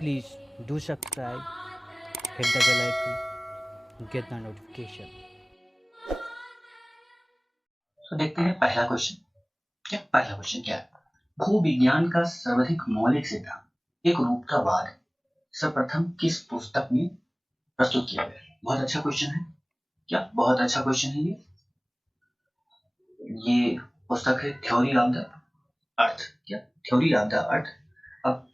Please do subscribe, hit the bell icon, get the notification. तो देखते हैं पहला क्वेश्चन क्या है। भूविज्ञान का सर्वाधिक मौलिक सिद्धांत एक रूपतावाद सर्वप्रथम किस पुस्तक में प्रस्तुत किया गया है? बहुत अच्छा क्वेश्चन है क्या? बहुत अच्छा क्वेश्चन है ये पुस्तक है थ्योरी ऑफ द अर्थ। क्या? Theory of the earth. अब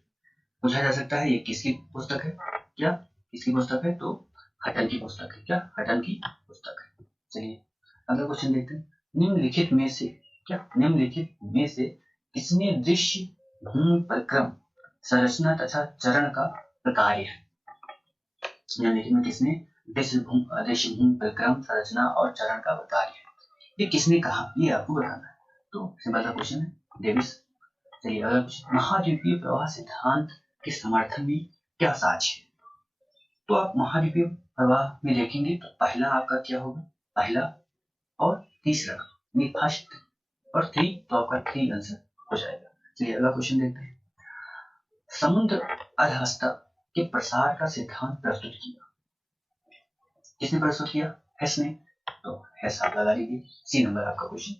पूछा जा सकता है ये किसकी पुस्तक है? क्या किसकी पुस्तक है? तो हटन की पुस्तक है। क्या? हटन की पुस्तक है। चलिए अगला क्वेश्चन देखते हैं। निम्नलिखित में से किसने दृश्य भूमि परिक्रम संरचना तथा चरण का प्रकार है? निम्नलिखित में किसने दृश्य भूमि परिक्रम संरचना और चरण का प्रकार है? ये किसने कहा? ये आपको बताना है। तो सिंपल सा क्वेश्चन है, डेविस। चलिए अगला क्वेश्चन। महाद्वीपीय प्रवाह सिद्धांत के समर्थन में क्या साक्ष्य है? तो आप महाद्वीपीय प्रवाह में देखेंगे तो पहला आपका क्या होगा? पहला और तीसरा फर्स्ट और थ्री, तो आपका 3 आंसर हो जाएगा। चलिए अगला क्वेश्चन देखते हैं। समुद्र अधहस्ता के प्रसार का सिद्धांत प्रस्तुत किया, किसने प्रस्तुत किया? हेस ने। तो हेस आप लगा लीजिए, सी नंबर आपका क्वेश्चन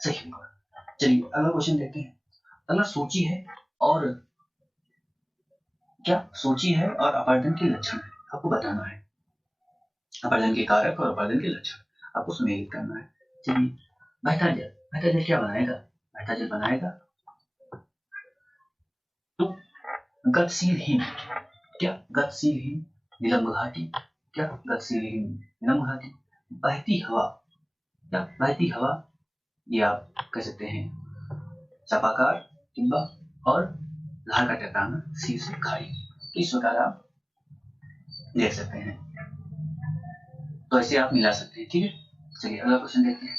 सही होगा। चलिए अगला क्वेश्चन देखते हैं। अगला सूची है और अपवर्तन के लक्षण है, आपको बताना है। अपवर्तन के कारक और अपवर्तन के लक्षण आपको सुमेलित करना है। चलिए बहता जल क्या बनाएगा? बहता जल बनाएगा तो गतिशील हिम। क्या? गतिशील हिम निलंब घाटी। क्या? गतिशील हिम निलंब घाटी। बहती हवा। क्या? बहती हवा ये आप कह सकते हैं चापाकार टिब्बा और धार का टकराना शीर्ष खाई। इस प्रकार आप देख सकते हैं, तो ऐसे आप मिला सकते हैं। ठीक है, चलिए अगला क्वेश्चन देखते हैं।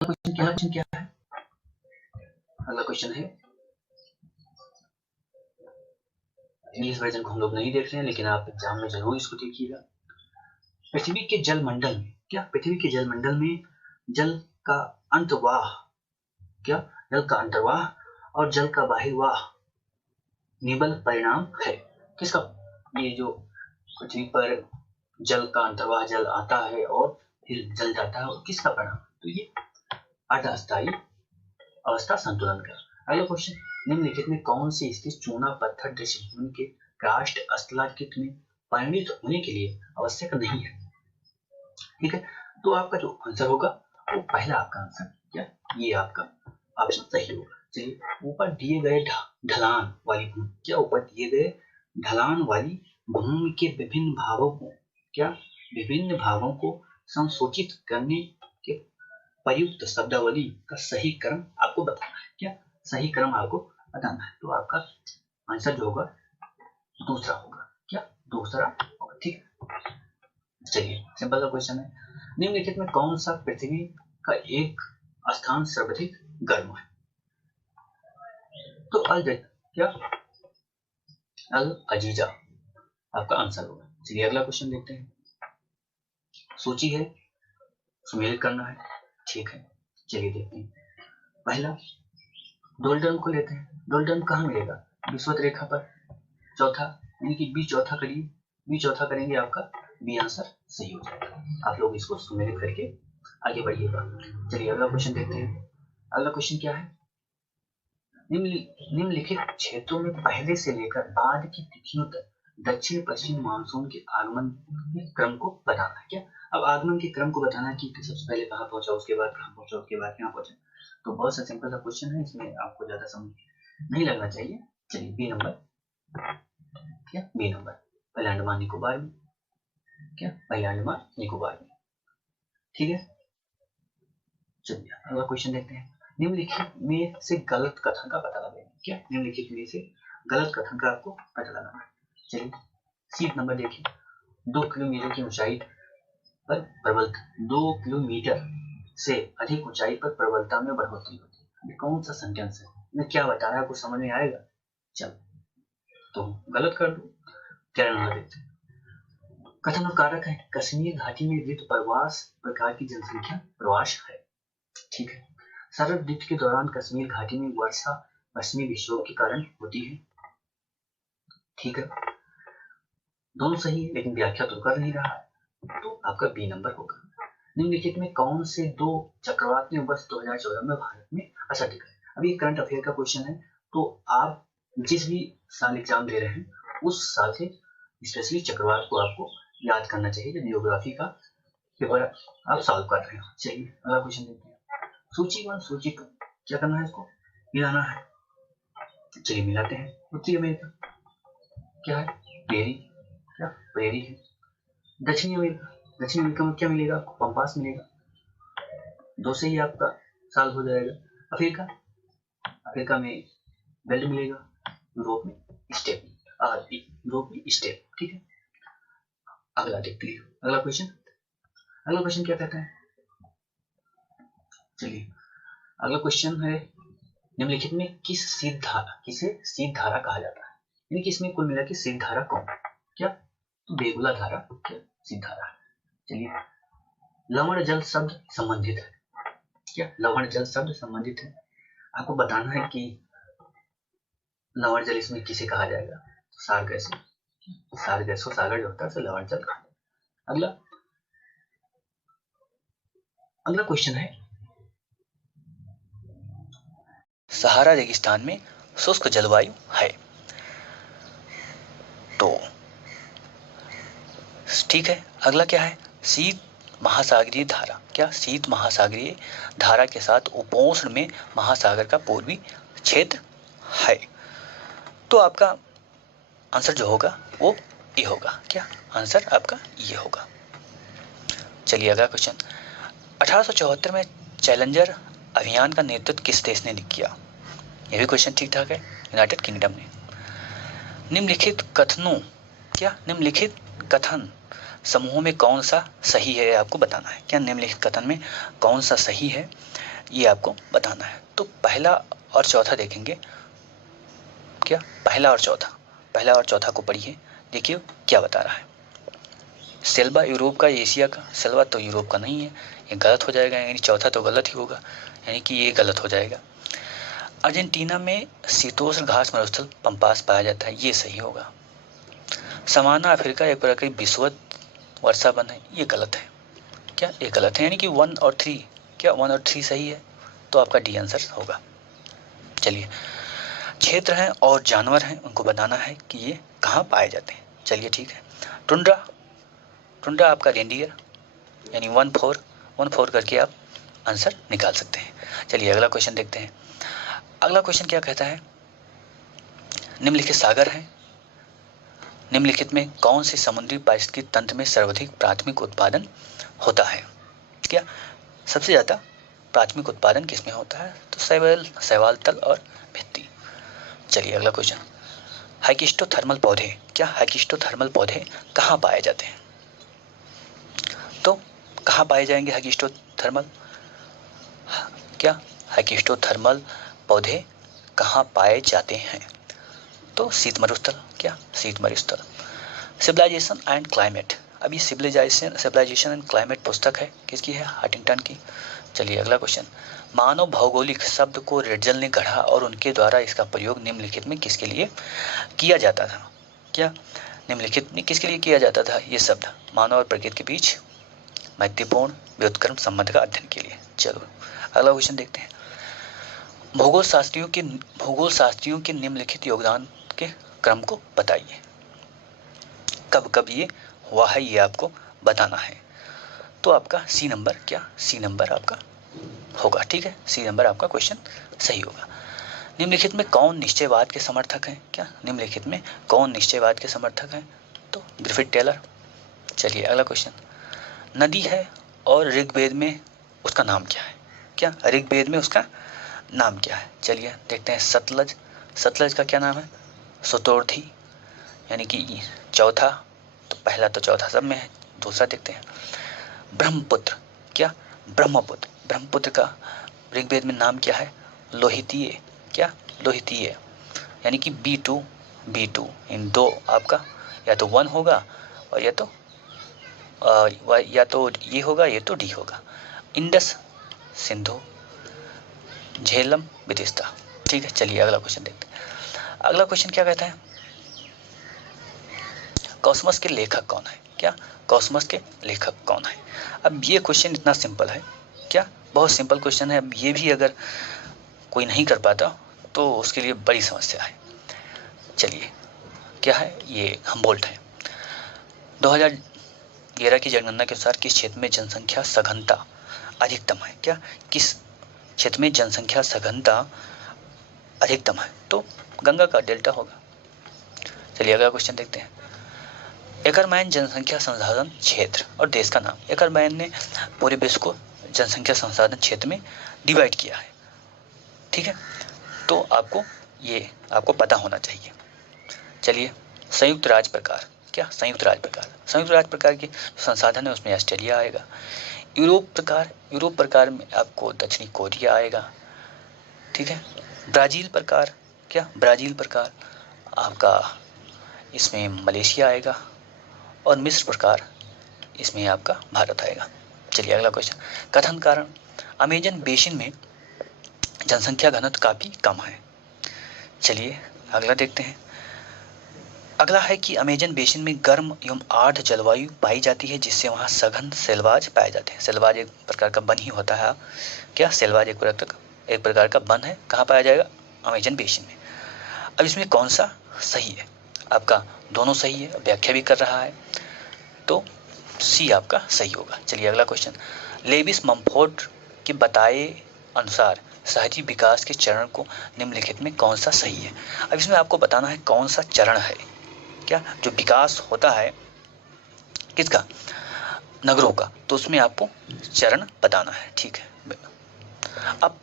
क्वेश्चन क्या है? अगला क्वेश्चन है, इंग्लिश वर्जन को हम लोग नहीं देख रहे हैं, लेकिन आप एग्जाम में जरूर इसको देखिएगा। पृथ्वी के जलमंडल में, क्या पृथ्वी के जलमंडल में जल का अंतर्वाह, क्या जल का अंतर्वाह और जल का बाहिर्वाह निबल परिणाम है किसका? ये जो पृथ्वी पर जल का अंतर्वाह जल आता है और फिर जल जाता है, और किसका परिणाम? तो ये अर्धअस्थायी अवस्था संतुलन का। अगला क्वेश्चन, निम्नलिखित में कौन सी स्थिति चूना पत्थर दृश्यमान के काष्ठ स्थलाकृत में परिणित होने के लिए आवश्यक नहीं है? ठीक है, तो आपका जो आंसर होगा वो पहला आपका आंसर, क्या ये आपका ऑप्शन सही होगा। चलिए ऊपर दिए गए ढलान वाली भूमि, क्या ऊपर दिए गए ढलान वाली भूमि के विभिन्न भागों को, क्या विभिन्न भागों को संसूचित करने के प्रयुक्त शब्दावली का सही क्रम आपको बताना है। क्या सही क्रम आपको बताना है? तो आपका आंसर जो होगा दूसरा होगा। क्या दूसरा होगा? ठीक, चलिए सिंपल सा क्वेश्चन है। निम्नलिखित में कौन सा पृथ्वी का एक स्थान सर्वाधिक गर्म है? तो क्या अल अजीजा आपका आंसर होगा। चलिए अगला क्वेश्चन देखते हैं। सूची है, सुमेलित करना है। ठीक है, चलिए देखते हैं। पहला डोलडर्म को लेते हैं। डोलडर्म कहाँ मिलेगा? विषुवत रेखा पर। चौथा यानी कि बी चौथा करिए, बी चौथा करेंगे आपका बी आंसर सही हो जाएगा। आप लोग इसको सुमेलित करके आगे बढ़िएगा। चलिए अगला क्वेश्चन देखते हैं। अगला क्वेश्चन क्या है? निम्नलिखित क्षेत्रों में पहले से लेकर बाद की तिथियों तक दक्षिण पश्चिम मानसून के आगमन के क्रम को बताना है। क्या अब आगमन के क्रम को बताना है कि सबसे पहले कहाँ पहुंचा, उसके बाद कहाँ पहुंचा, उसके बाद कहाँ पहुंचा। तो बहुत सा सिंपल सा क्वेश्चन है, इसमें आपको ज्यादा समय नहीं लगना चाहिए। चलिए बी नंबर, क्या बी नंबर पहले अंडमान निकोबार में, क्या पहले अंडमान निकोबार में। ठीक है, चलिए अगला क्वेश्चन देखते हैं। निम्नलिखित में से गलत कथन का पता लगाएं। क्या निम्नलिखित में से गलत कथन का आपको पता लगाना है। चलिए सीट नंबर देखिए। 2 किलोमीटर की ऊंचाई पर प्रबलता, 2 किलोमीटर से अधिक ऊंचाई पर प्रबलता में बढ़ोतरी होती है। ये कौन सा सेंटेंस है? मैं क्या बता रहा है आपको समझ में आएगा? चलो तो गलत कर दो। 13 नंबर देखते हैं। कथन और कारक है, कश्मीर घाटी में ऋतु प्रवास प्रकार की जनसंख्या प्रवास है। ठीक है, शरद ऋतु के दौरान कश्मीर घाटी में वर्षा पश्चिमी विक्षोभ के कारण होती है। ठीक है, दोनों सही है, लेकिन व्याख्या तो कर नहीं रहा है, तो आपका बी नंबर होगा। निम्नलिखित में कौन से दो चक्रवाती वर्ष 2014 में भारत में असर दिखा है? अभी ये करंट अफेयर का क्वेश्चन है, तो आप जिस भी साल एग्जाम दे रहे हैं उस साल से स्पेशली चक्रवात को आपको याद करना चाहिए, जब जियोग्राफी का पेपर आप सॉल्व कर रहे हो। चलिए अगला क्वेश्चन देखते हैं। सूची 1 सूची 2 क्या करना है, इसको मिलाना है। चलिए मिलाते हैं। उत्तरी अमेरिका क्या है, प्रेरी, क्या प्रेरी है। दक्षिणी अमेरिका में क्या मिलेगा आपको, पंपास मिलेगा। दो से ही आपका साल हो जाएगा। अफ्रीका में बेल्ट मिलेगा। यूरोप में स्टेप, ठीक है। अगला देखते हैं, अगला क्वेश्चन क्या कहता है। चलिए अगला क्वेश्चन है, निम्नलिखित में किसे शीत धारा कहा जाता है, यानी कि इसमें कुल मिला के शीत धारा कौन, क्या तो बेगुला धारा, क्या शीत धारा। चलिए लवण जल शब्द संबंधित है, क्या लवण जल शब्द संबंधित है। आपको बताना है कि लवण जल इसमें किसे कहा जाएगा, सार गैस को सागर जो होता है उसे लवण जल कहा जाएगा। अगला क्वेश्चन है, सहारा रेगिस्तान में शुष्क जलवायु है, तो ठीक है। अगला क्या है, शीत महासागरीय धारा, क्या शीत महासागरीय धारा के साथ उपोष्ण में महासागर का पूर्वी क्षेत्र है, तो आपका आंसर जो होगा वो ये होगा, क्या आंसर आपका ये होगा। चलिए अगला क्वेश्चन, 1874 में चैलेंजर अभियान का नेतृत्व किस देश ने किया, यह भी क्वेश्चन ठीक ठाक है, यूनाइटेड किंगडम ने। निम्नलिखित कथन समूहों में कौन सा सही है आपको बताना है, क्या निम्नलिखित कथन में कौन सा सही है ये आपको बताना है। तो पहला और चौथा देखेंगे, क्या पहला और चौथा को पढ़िए, देखिए क्या बता रहा है। सेल्बा यूरोप का, एशिया का, सेल्बा तो यूरोप का नहीं है, ये गलत हो जाएगा, यानी चौथा तो गलत ही होगा, यानी कि ये गलत हो जाएगा। अर्जेंटीना में शीतोष्ण घास मरुस्थल पंपास पाया जाता है, ये सही होगा। समाना अफ्रीका एक प्रकार की विषुवत वर्षा वन है, ये गलत है, क्या ये गलत है, यानी कि 1 और 3, क्या 1 और 3 सही है, तो आपका डी आंसर होगा। चलिए क्षेत्र हैं और जानवर हैं, उनको बताना है कि ये कहाँ पाए जाते हैं। चलिए ठीक है, टुंड्रा आपका रेंडियर, यानी 1-4 करके आप आंसर निकाल सकते हैं। चलिए अगला क्वेश्चन देखते हैं। अगला क्वेश्चन क्या कहता है, निम्नलिखित सागर हैं, निम्नलिखित में कौन से समुद्री पारिस्थितिकी तंत्र में सर्वाधिक प्राथमिक उत्पादन होता है, क्या सबसे ज़्यादा प्राथमिक उत्पादन किसमें होता है, तो शैवाल तल और भित्ति। चलिए अगला क्वेश्चन, हाइकिस्टोथर्मल पौधे, क्या हाइकिस्टोथर्मल पौधे कहाँ पाए जाते हैं, तो कहाँ पाए जाएंगे हाइकिस्टोथर्मल, क्या हाइकिस्टोथर्मल पौधे कहाँ पाए जाते हैं, तो शीत मरुस्थल, क्या शीत मरुस्थल। सिविलाइजेशन एंड क्लाइमेट, अभी सिविलाइजेशन एंड क्लाइमेट पुस्तक है, किसकी है, हंटिंगटन की। चलिए अगला क्वेश्चन, मानव भौगोलिक शब्द को रिडजल ने गढ़ा और उनके द्वारा इसका प्रयोग निम्नलिखित में किसके लिए किया जाता था, क्या निम्नलिखित में किसके लिए किया जाता था ये शब्द, मानव और प्रकृति के बीच मैत्रीपूर्ण व्युत्क्रम संबंध का अध्ययन के लिए। चलो अगला क्वेश्चन देखते हैं, भूगोल शास्त्रियों के निम्नलिखित योगदान के क्रम को बताइए, कब कब ये हुआ है ये आपको बताना है, तो आपका सी नंबर आपका होगा, ठीक है, सी नंबर आपका क्वेश्चन सही होगा। निम्नलिखित में कौन निश्चयवाद के समर्थक हैं, क्या निम्नलिखित में कौन निश्चयवाद के समर्थक हैं, तो ग्रिफिथ टेलर। चलिए अगला क्वेश्चन, नदी है और ऋग्वेद में उसका नाम क्या है, क्या ऋग्वेद में उसका नाम क्या है। चलिए देखते हैं, सतलज का क्या नाम है, सुतोर्धी, यानी कि चौथा, तो पहला तो चौथा सब में है। दूसरा देखते हैं, ब्रह्मपुत्र, क्या ब्रह्मपुत्र का ऋग्वेद में नाम क्या है, लोहितीय, क्या लोहितीय, यानी कि B2 इन दो आपका या तो 1 होगा और या तो ये होगा या तो डी होगा। इंडस, सिंधु, झेलम, विदिशा, ठीक है। चलिए अगला क्वेश्चन देखते हैं। अगला क्वेश्चन क्या कहता है, कॉस्मस के लेखक कौन है? क्या कॉस्मस के लेखक कौन है? अब ये क्वेश्चन इतना सिंपल है, क्या बहुत सिंपल क्वेश्चन है। अब ये भी अगर कोई नहीं कर पाता तो उसके लिए बड़ी समस्या है। चलिए क्या है, ये हमबोल्ट है। 2011 की जनगणना के अनुसार किस क्षेत्र में जनसंख्या सघनता अधिकतम है? क्या किस क्षेत्र में जनसंख्या सघनता अधिकतम है? तो गंगा का डेल्टा होगा। चलिए अगला क्वेश्चन देखते हैं। एकरमैन जनसंख्या संसाधन क्षेत्र और देश का नाम। एकरमैन ने पूरे विश्व को जनसंख्या संसाधन क्षेत्र में डिवाइड किया है, ठीक है। तो आपको पता होना चाहिए। चलिए संयुक्त राज्य प्रकार। क्या संयुक्त राज्य प्रकार के संसाधन है उसमें ऑस्ट्रेलिया आएगा। यूरोप प्रकार में आपको दक्षिणी कोरिया आएगा, ठीक है। ब्राज़ील प्रकार, क्या ब्राज़ील प्रकार आपका इसमें मलेशिया आएगा। और मिस्र प्रकार इसमें आपका भारत आएगा। चलिए अगला क्वेश्चन। कथन कारण अमेजन बेसिन में जनसंख्या घनत्व काफ़ी कम है। चलिए अगला देखते हैं। अगला है कि अमेजन बेसिन में गर्म एवं आर्द्र जलवायु पाई जाती है, जिससे वहाँ सघन सेलवाज पाए जाते हैं। सेलवाज एक प्रकार का वन ही होता है। क्या सेलवाज एक प्रकार का वन है, कहाँ पाया जाएगा? अमेजन बेसिन में। अब इसमें कौन सा सही है? आपका दोनों सही है, व्याख्या भी कर रहा है, तो सी आपका सही होगा। चलिए अगला क्वेश्चन। लेविस मम्फोर्ड के बताए अनुसार शहरी विकास के चरण को निम्नलिखित में कौन सा सही है? अब इसमें आपको बताना है कौन सा चरण है। क्या जो विकास होता है किसका? नगरों का, तो उसमें आपको चरण बताना है, ठीक है। अब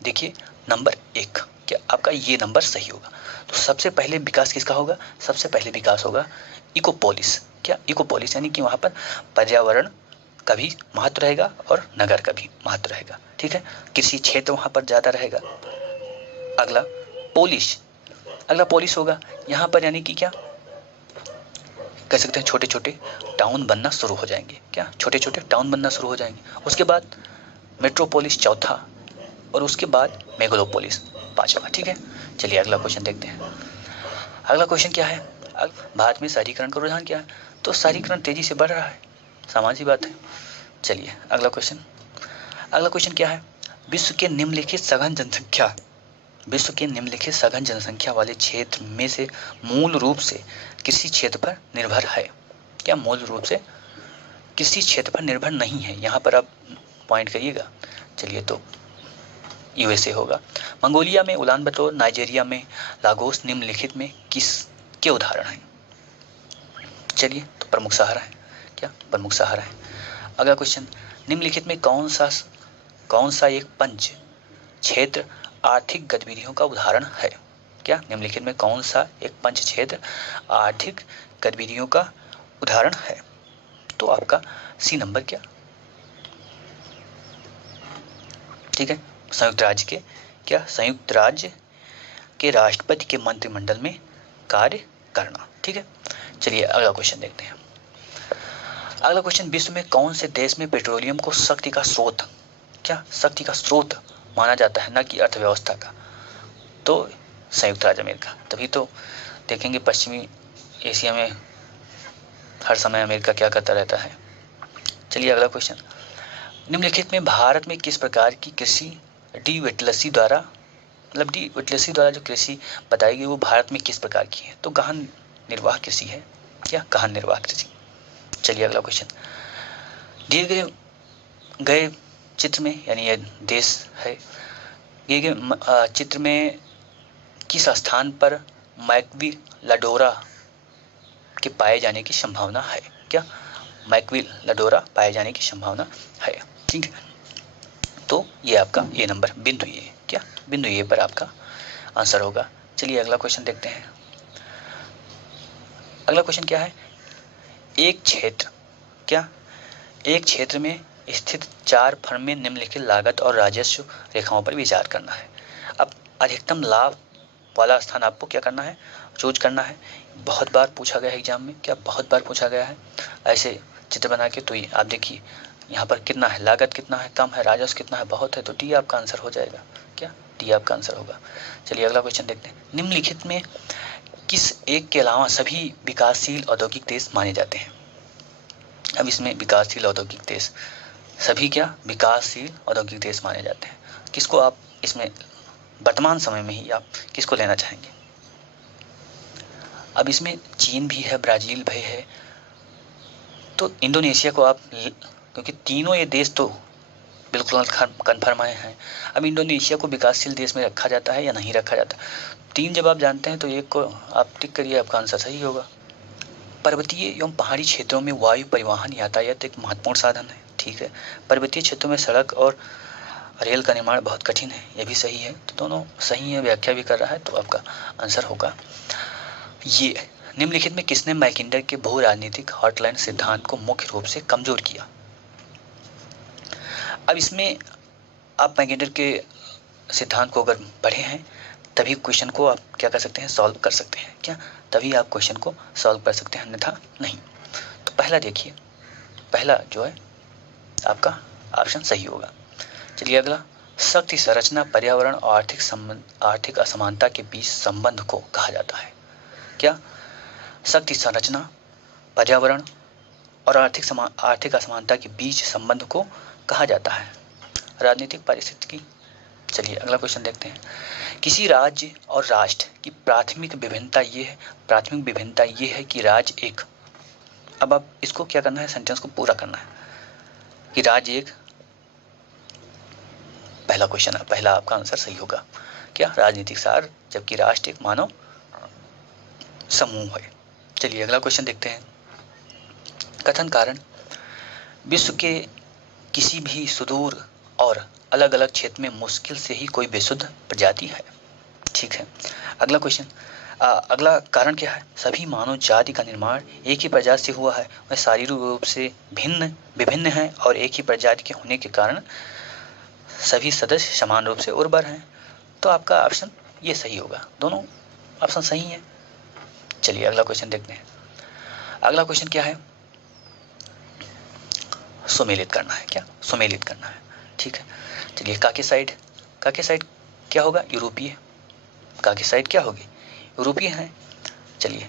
देखिए नंबर 1, क्या आपका ये नंबर सही होगा। तो सबसे पहले विकास किसका होगा? सबसे पहले विकास होगा इकोपोलिस। क्या इकोपोलिस यानी कि वहाँ पर पर्यावरण का भी महत्व रहेगा और नगर का भी महत्व रहेगा, ठीक है। कृषि क्षेत्र वहाँ पर ज़्यादा रहेगा। अगला पोलिस होगा यहाँ पर, यानी कि क्या कह सकते हैं छोटे छोटे टाउन बनना शुरू हो जाएंगे। क्या छोटे छोटे टाउन बनना शुरू हो जाएंगे। उसके बाद मेट्रोपोलिस चौथा और उसके बाद मेगालोपोलिस पांचवा, ठीक है। चलिए अगला क्वेश्चन देखते हैं। अगला क्वेश्चन क्या है? भारत में शहरीकरण का रुझान क्या है? तो शहरीकरण तेजी से बढ़ रहा है, सामान्य सी बात है। चलिए अगला क्वेश्चन क्या है? विश्व के निम्नलिखित सघन जनसंख्या वाले क्षेत्र में से मूल रूप से किसी क्षेत्र पर निर्भर है? क्या मूल रूप से किसी क्षेत्र पर निर्भर नहीं है? यहाँ पर आप पॉइंट करिएगा। चलिए तो यूएसए होगा। मंगोलिया में उलान बटोर, नाइजीरिया में लागोस निम्नलिखित में किसके उदाहरण हैं? चलिए तो प्रमुख शहर है। क्या प्रमुख शहर है। अगला क्वेश्चन। निम्नलिखित में कौन सा एक पंच क्षेत्र आर्थिक गतिविधियों का उदाहरण है? क्या निम्नलिखित में कौन सा एक पंच क्षेत्र आर्थिक गतिविधियों का उदाहरण है? तो आपका सी नंबर क्या, ठीक है। संयुक्त राज्य के राष्ट्रपति के मंत्रिमंडल में कार्य करना, ठीक है। चलिए अगला क्वेश्चन देखते हैं। अगला क्वेश्चन। विश्व में कौन से देश में पेट्रोलियम को शक्ति का स्रोत माना जाता है, न कि अर्थव्यवस्था का? तो संयुक्त राज्य अमेरिका। तभी तो देखेंगे पश्चिमी एशिया में हर समय अमेरिका क्या करता रहता है। चलिए अगला क्वेश्चन। निम्नलिखित में भारत में किस प्रकार की कृषि डी विटलसी द्वारा जो कृषि बताई गई वो भारत में किस प्रकार की है? तो गहन निर्वाह कृषि है। क्या गहन निर्वाह कृषि। चलिए अगला क्वेश्चन। दिए गए चित्र में, यानी यह देश है, दिए गए चित्र में किस स्थान पर मैक्विलाडोरा के पाए जाने की संभावना है? क्या मैक्विलाडोरा पाए जाने की संभावना है, ठीक है। तो ये आपका ए नंबर बिंदु ए, क्या बिंदु ए पर आपका आंसर होगा। चलिए अगला क्वेश्चन देखते हैं। अगला क्वेश्चन क्या है? एक क्षेत्र में स्थित 4 फर्म में निम्नलिखित लागत और राजस्व रेखाओं पर विचार करना है। अब अधिकतम लाभ वाला स्थान आपको क्या करना है? चूज करना है। बहुत बार पूछा गया है एग्जाम में, क्या बहुत बार पूछा गया है ऐसे चित्र बना के। तो ये आप देखिए यहाँ पर कितना है, लागत कितना है, कम है, राजस्व कितना है, बहुत है, तो डी आपका आंसर हो जाएगा। क्या डी आपका आंसर होगा। चलिए अगला क्वेश्चन देखते हैं। निम्नलिखित में किस एक के अलावा सभी विकासशील औद्योगिक देश माने जाते हैं? अब इसमें विकासशील औद्योगिक देश, सभी क्या विकासशील औद्योगिक देश माने जाते हैं। किसको आप इसमें वर्तमान समय में ही आप किसको लेना चाहेंगे? अब इसमें चीन भी है, ब्राज़ील भी है, तो इंडोनेशिया को आप, क्योंकि तीनों ये देश तो बिल्कुल कन्फर्म हैं। अब इंडोनेशिया को विकासशील देश में रखा जाता है या नहीं रखा जाता? 3 जब आप जानते हैं तो एक को आप टिक करिए, आपका आंसर सही होगा। पर्वतीय एवं पहाड़ी क्षेत्रों में वायु परिवहन यातायात एक महत्वपूर्ण साधन है। ठीक है, पर्वतीय क्षेत्रों में सड़क और रेल का निर्माण बहुत कठिन है, यह भी सही है। तो दोनों सही है, व्याख्या भी कर रहा है, तो आपका आंसर होगा ये। निम्नलिखित में किसने मैकिंडर के भू राजनीतिक हॉटलाइन सिद्धांत को मुख्य रूप से कमजोर किया? अब इसमें आप मैकिंडर के सिद्धांत को अगर पढ़े हैं तभी क्वेश्चन को आप क्या कर सकते हैं, सॉल्व कर सकते हैं। क्या तभी आप क्वेश्चन को सॉल्व कर सकते हैं, अन्यथा नहीं। तो पहला देखिए, पहला जो है आपका ऑप्शन सही होगा। चलिए अगला, शक्ति संरचना पर्यावरण और आर्थिक असमानता के बीच संबंध को कहा जाता है। क्या शक्ति संरचना पर्यावरण और आर्थिक असमानता के बीच संबंध को कहा जाता है? राजनीतिक पारिस्थितिकी। चलिए अगला क्वेश्चन देखते हैं। किसी राज्य और राष्ट्र की प्राथमिक विभिन्नता ये है कि राज्य एक, अब आप इसको क्या करना है, सेंटेंस को पूरा करना है कि राज्य एक, पहला क्वेश्चन है, पहला आपका आंसर सही होगा। क्या राजनीतिक सार, जबकि राष्ट्र एक मानव समूह है। चलिए अगला क्वेश्चन देखते हैं। कथन कारण विश्व के किसी भी सुदूर और अलग अलग क्षेत्र में मुश्किल से ही कोई विशुद्ध प्रजाति है। ठीक है, अगला क्वेश्चन, अगला कारण क्या है? सभी मानव जाति का निर्माण एक ही प्रजाति से हुआ है, वह शारीरिक रूप से विभिन्न हैं और एक ही प्रजाति के होने के कारण सभी सदस्य समान रूप से उर्वर हैं। तो आपका ऑप्शन ये सही होगा, दोनों ऑप्शन सही हैं। चलिए अगला क्वेश्चन देखते हैं। अगला क्वेश्चन क्या है? सुमेलित करना है। क्या सुमेलित करना है? ठीक है, चलिए का के साइड क्या होगा? यूरोपीय। का की साइड क्या होगी? यूरोपीय है। चलिए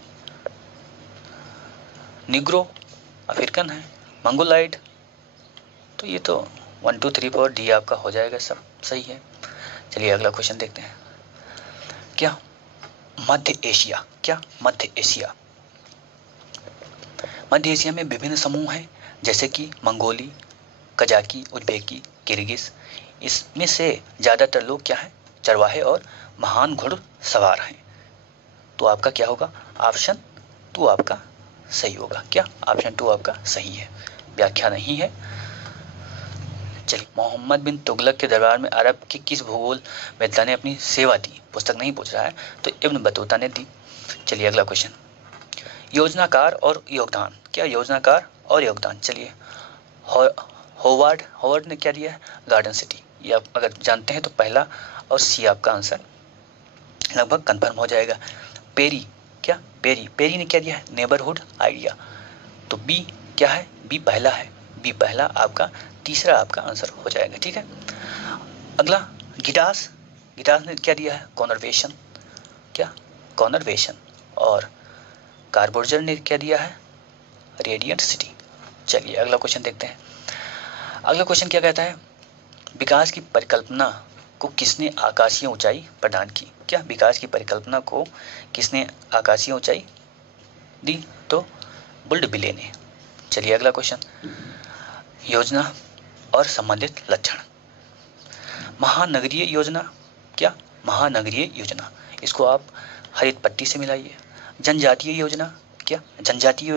निग्रो अफ्रीकन है, मंगोलाइड, तो ये तो 1 2 3 4 डी आपका हो जाएगा, सब सही है। चलिए अगला क्वेश्चन देखते हैं। क्या मध्य एशिया, मध्य एशिया में विभिन्न समूह हैं, जैसे कि मंगोली, कजाकी, उज्बेकी, किर्गिज। इसमें से ज़्यादातर लोग क्या हैं? चरवाहे और महान घुड़सवार हैं। तो आपका क्या होगा? ऑप्शन 2 आपका सही होगा। क्या ऑप्शन 2 आपका सही है, व्याख्या नहीं है। चलिए, मोहम्मद बिन तुगलक के दरबार में अरब के किस भूगोल वेत्ता ने अपनी सेवा दी? पुस्तक नहीं पूछ रहा है, तो इब्न बतूता ने दी। चलिए अगला क्वेश्चन, योजनाकार और योगदान। क्या योजनाकार और योगदान? चलिए होवार्ड ने क्या दिया है? Garden city. ये आप अगर जानते हैं तो पहला और सी आपका आंसर लगभग कंफर्म हो जाएगा। पेरी ने क्या दिया है? Neighbourhood idea. तो बी क्या है? बी पहला है, बी पहला आपका तीसरा आपका आंसर हो जाएगा। ठीक है, अगला गिटास ने क्या दिया है? कॉन्जर्वेशन। क्या कॉन्जर्वेशन। और कार्बोजर ने क्या दिया है? Radiant city. चलिए अगला क्वेश्चन देखते हैं। अगला क्वेश्चन क्या कहता है? विकास की परिकल्पना को किसने आकाशीय ऊंचाई प्रदान की? क्या विकास की परिकल्पना को किसने आकाशीय ऊंचाई दी? तो बुल्डविले ने। चलिए अगला क्वेश्चन, योजना और संबंधित लक्षण। महानगरीय योजना। क्या महानगरीय योजना, इसको आप हरित पट्टी से मिलाइए। जनजातीय योजना। क्या जनजातीय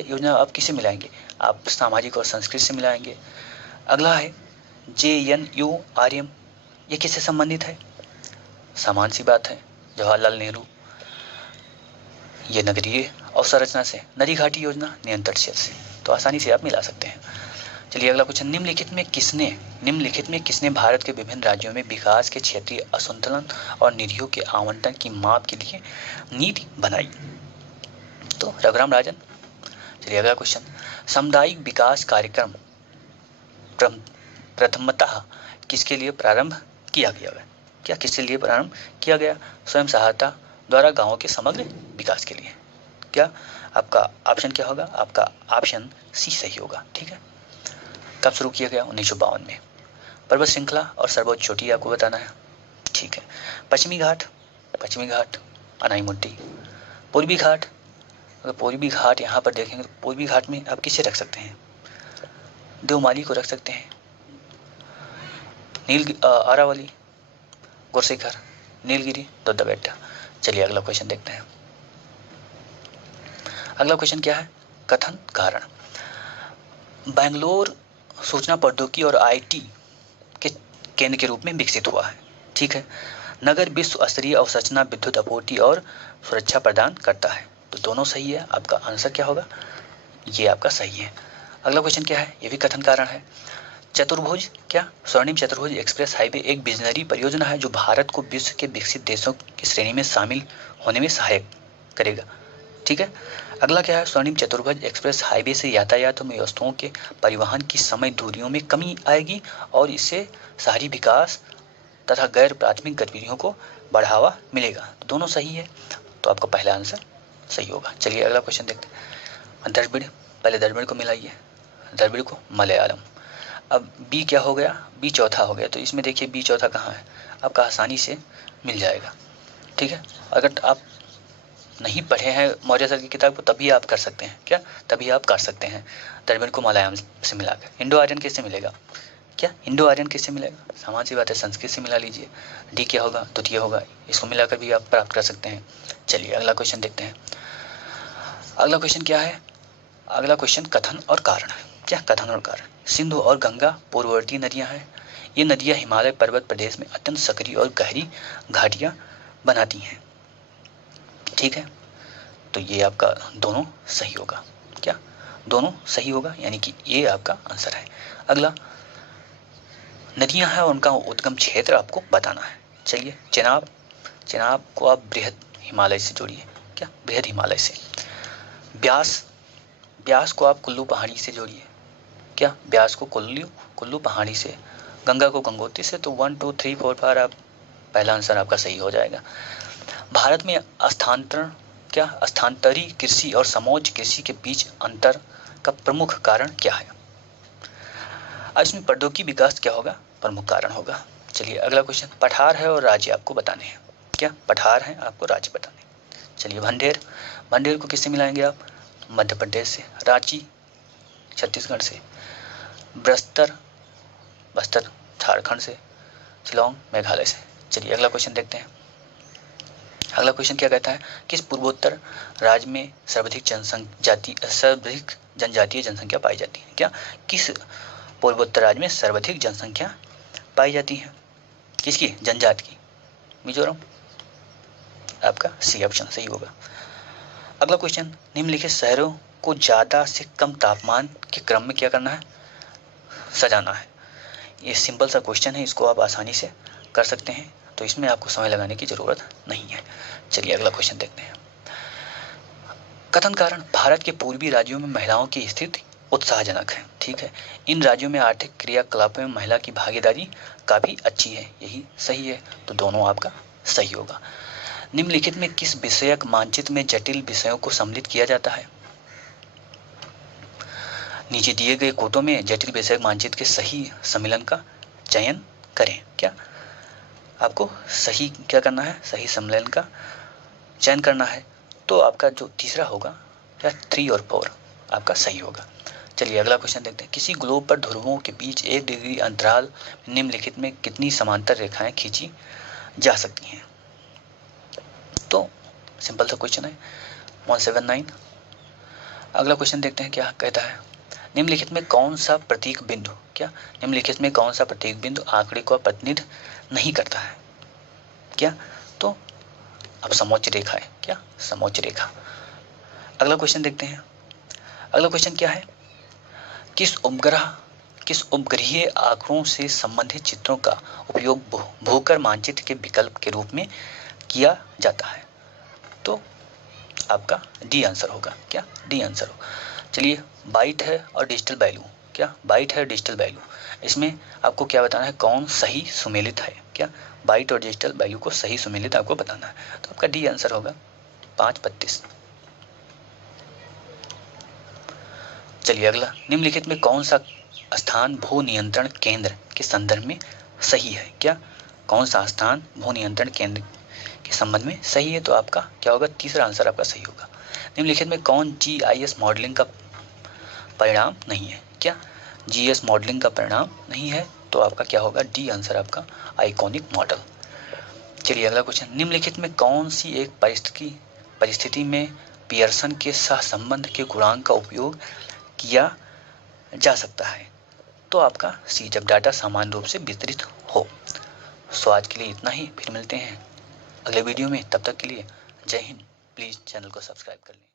योजना आप किसे मिलाएंगे? आप सामाजिक और संस्कृति से मिलाएंगे। अगला है JNURM, ये किससे संबंधित है? समान सी बात है, जवाहरलाल नेहरू। ये नगरीय अवसंरचना से। नदी घाटी योजना नियंत्रण क्षेत्र से। तो आसानी से आप मिला सकते हैं। चलिए अगला क्वेश्चन, निम्नलिखित में किसने भारत के विभिन्न राज्यों में विकास के क्षेत्रीय असंतुलन और निधियों के आवंटन की माप के लिए नीति बनाई? तो रघुराम राजन। चलिए अगला क्वेश्चन, सामुदायिक विकास कार्यक्रम प्रथमतः किसके लिए प्रारंभ किया गया है? क्या किसके लिए प्रारंभ किया गया? स्वयं सहायता द्वारा गांवों के समग्र विकास के लिए। क्या आपका ऑप्शन क्या होगा? आपका ऑप्शन सी सही होगा। ठीक है, कब शुरू किया गया? 1952 में। पर्वत श्रृंखला और सर्वोच्च चोटी आपको बताना है। ठीक है, पश्चिमी घाट अनाईमुट्टी। पूर्वी घाट, अगर पूर्वी घाट यहाँ पर देखेंगे तो पूर्वी घाट में आप किसे रख सकते हैं? देवमाली को रख सकते हैं, अरावली, गोरसेखर, नीलगिरी, दोड्डाबेट्टा। चलिए अगला क्वेश्चन देखते हैं। अगला क्वेश्चन क्या है? कथन कारण। बेंगलोर सूचना प्रौद्योगिकी और आईटी के केंद्र के रूप में विकसित हुआ है। ठीक है, नगर विश्व स्तरीय अवसंरचना, विद्युत आपूर्ति और सुरक्षा प्रदान करता है। तो दोनों सही है। आपका आंसर क्या होगा? ये आपका सही है। अगला क्वेश्चन क्या है? ये भी कथन कारण है। चतुर्भुज, क्या स्वर्णिम चतुर्भुज एक्सप्रेस हाईवे एक विजनरी परियोजना है जो भारत को विश्व के विकसित देशों की श्रेणी में शामिल होने में सहायक करेगा। ठीक है, अगला क्या है? स्वर्णिम चतुर्भुज एक्सप्रेस हाईवे से यातायात में वस्तुओं के परिवहन की समय दूरियों में कमी आएगी और इससे शहरी विकास तथा गैर प्राथमिक गतिविधियों को बढ़ावा मिलेगा। तो दोनों सही है, तो आपका पहला आंसर सही होगा। चलिए अगला क्वेश्चन देखते हैं। द्रविड़, पहले द्रविड़ को मिलाइए, द्रविड़ को मलयालम। अब बी क्या हो गया? बी चौथा हो गया। तो इसमें देखिए बी चौथा कहाँ है? आपका आसानी से मिल जाएगा। ठीक है, अगर आप नहीं पढ़े हैं मौर्य सर की किताब को तभी आप कर सकते हैं। क्या? तभी आप कर सकते हैं द्रविड़ को मलयालम से मिलाकर। इंडो आर्यन किससे मिलेगा? क्या इंडो आर्यन किससे मिलेगा? सामान्य सी बात है, संस्कृत से मिला लीजिए। डी क्या होगा? द्वितीय होगा। इसको मिलाकर भी आप प्राप्त कर सकते हैं। चलिए अगला क्वेश्चन देखते हैं। अगला क्वेश्चन क्या है? अगला क्वेश्चन कथन और कारण है। क्या? कथन और कारण। सिंधु और गंगा पूर्ववर्ती नदियां हैं। ये नदियां हिमालय पर्वत प्रदेश में अत्यंत सक्रिय और गहरी घाटियां बनाती हैं। ठीक है, तो ये आपका दोनों सही होगा। क्या? दोनों सही होगा, यानी कि ये आपका आंसर है। अगला नदियां हैं और उनका उद्गम क्षेत्र आपको बताना है। चलिए चेनाब को आप बृहद हिमालय से जोड़िए। क्या? बृहद हिमालय से। ब्यास को आप कुल्लू पहाड़ी से जोड़िए। क्या? ब्यास को कुल्लू पहाड़ी से। गंगा को गंगोत्री से। तो 1 2 3 4 5 आप पहला आंसर आपका सही हो जाएगा। भारत में स्थानांतरी कृषि और समोच्च कृषि के बीच अंतर का प्रमुख कारण क्या है? अब इसमें प्रौद्योगिकी विकास क्या होगा? प्रमुख कारण होगा। चलिए अगला क्वेश्चन। पठार है और राज्य आपको बताने हैं। क्या? पठार है, आपको राज्य बताने। चलिए भंडेर को किससे मिलाएंगे आप? मध्य प्रदेश से। रांची छत्तीसगढ़ से। बस्तर झारखंड से। शिलोंग मेघालय से। चलिए अगला क्वेश्चन देखते हैं। अगला क्वेश्चन क्या कहता है? किस पूर्वोत्तर राज्य में सर्वाधिक जनजातीय जनसंख्या पाई जाती है? क्या? किस पूर्वोत्तर राज्य में सर्वाधिक जनसंख्या पाई जाती है? किसकी? जनजात की। मिजोरम। आपका सी ऑप्शन सही होगा। अगला क्वेश्चन। निम्नलिखित शहरों को ज्यादा से कम तापमान के क्रम में क्या करना है? सजाना है। ये सिंपल सा क्वेश्चन है, इसको आप आसानी से कर सकते हैं, तो इसमें आपको समय लगाने की जरूरत नहीं है। चलिए अगला क्वेश्चन देखते हैं। कथन कारण। भारत के पूर्वी राज्यों में महिलाओं की स्थिति उत्साहजनक है। ठीक है, इन राज्यों में आर्थिक क्रियाकलापों में महिला की भागीदारी काफी अच्छी है। यही सही है, तो दोनों आपका सही होगा। निम्नलिखित में किस विषयक मानचित्र में जटिल विषयों को सम्मिलित किया जाता है? नीचे दिए गए कोटों में जटिल विषयक मानचित्र के सही सम्मिलन का चयन करें। क्या? आपको सही क्या करना है? सही सम्मेलन का चयन करना है। तो आपका जो तीसरा होगा या 3 और 4 आपका सही होगा। चलिए अगला क्वेश्चन देखते हैं। किसी ग्लोब पर ध्रुवों के बीच 1 डिग्री अंतराल निम्नलिखित में कितनी समांतर रेखाएं खींची जा सकती हैं? तो सिंपल सा क्वेश्चन है, 179। अगला क्वेश्चन देखते हैं क्या कहता है। निम्नलिखित में कौन सा प्रतीक बिंदु, क्या निम्नलिखित में कौन सा प्रतीक बिंदु आंकड़े का प्रतिनिधित्व नहीं करता है? क्या? तो अब समोच्च रेखा है। क्या? समोच्च रेखा। अगला क्वेश्चन देखते हैं। अगला क्वेश्चन क्या है? किस उपग्रहीय आंकड़ों से संबंधित चित्रों का उपयोग भूकर मानचित्र के विकल्प के रूप में किया जाता है? तो आपका डी आंसर होगा। क्या? डी आंसर हो। चलिए बाइट है और डिजिटल वैल्यू। क्या? बाइट है डिजिटल वैल्यू। इसमें आपको क्या बताना है? कौन सही सुमेलित है? क्या? बाइट और डिजिटल वैल्यू को सही सुमेलित आपको बताना है। तो आपका डी आंसर होगा 5:32। चलिए अगला, निम्नलिखित में कौन सा स्थान भू नियंत्रण केंद्र के संदर्भ में सही है? क्या कौन सा स्थान भू नियंत्रण केंद्र के संबंध में सही है? तो आपका क्या होगा? तीसरा आंसर आपका सही होगा। निम्नलिखित में कौन जीआईएस मॉडलिंग का परिणाम नहीं है? क्या जीएस मॉडलिंग का परिणाम नहीं है? तो आपका क्या होगा? डी आंसर आपका आइकॉनिक मॉडल। चलिए अगला क्वेश्चन, निम्नलिखित में कौन सी एक परिस्थिति में पियर्सन के सहसंबंध के गुणांक का उपयोग किया जा सकता है? तो आपका सी, जब डाटा समान रूप से वितरित हो। सो आज के लिए इतना ही, फिर मिलते हैं अगले वीडियो में। तब तक के लिए जय हिंद। प्लीज़ चैनल को सब्सक्राइब कर लें।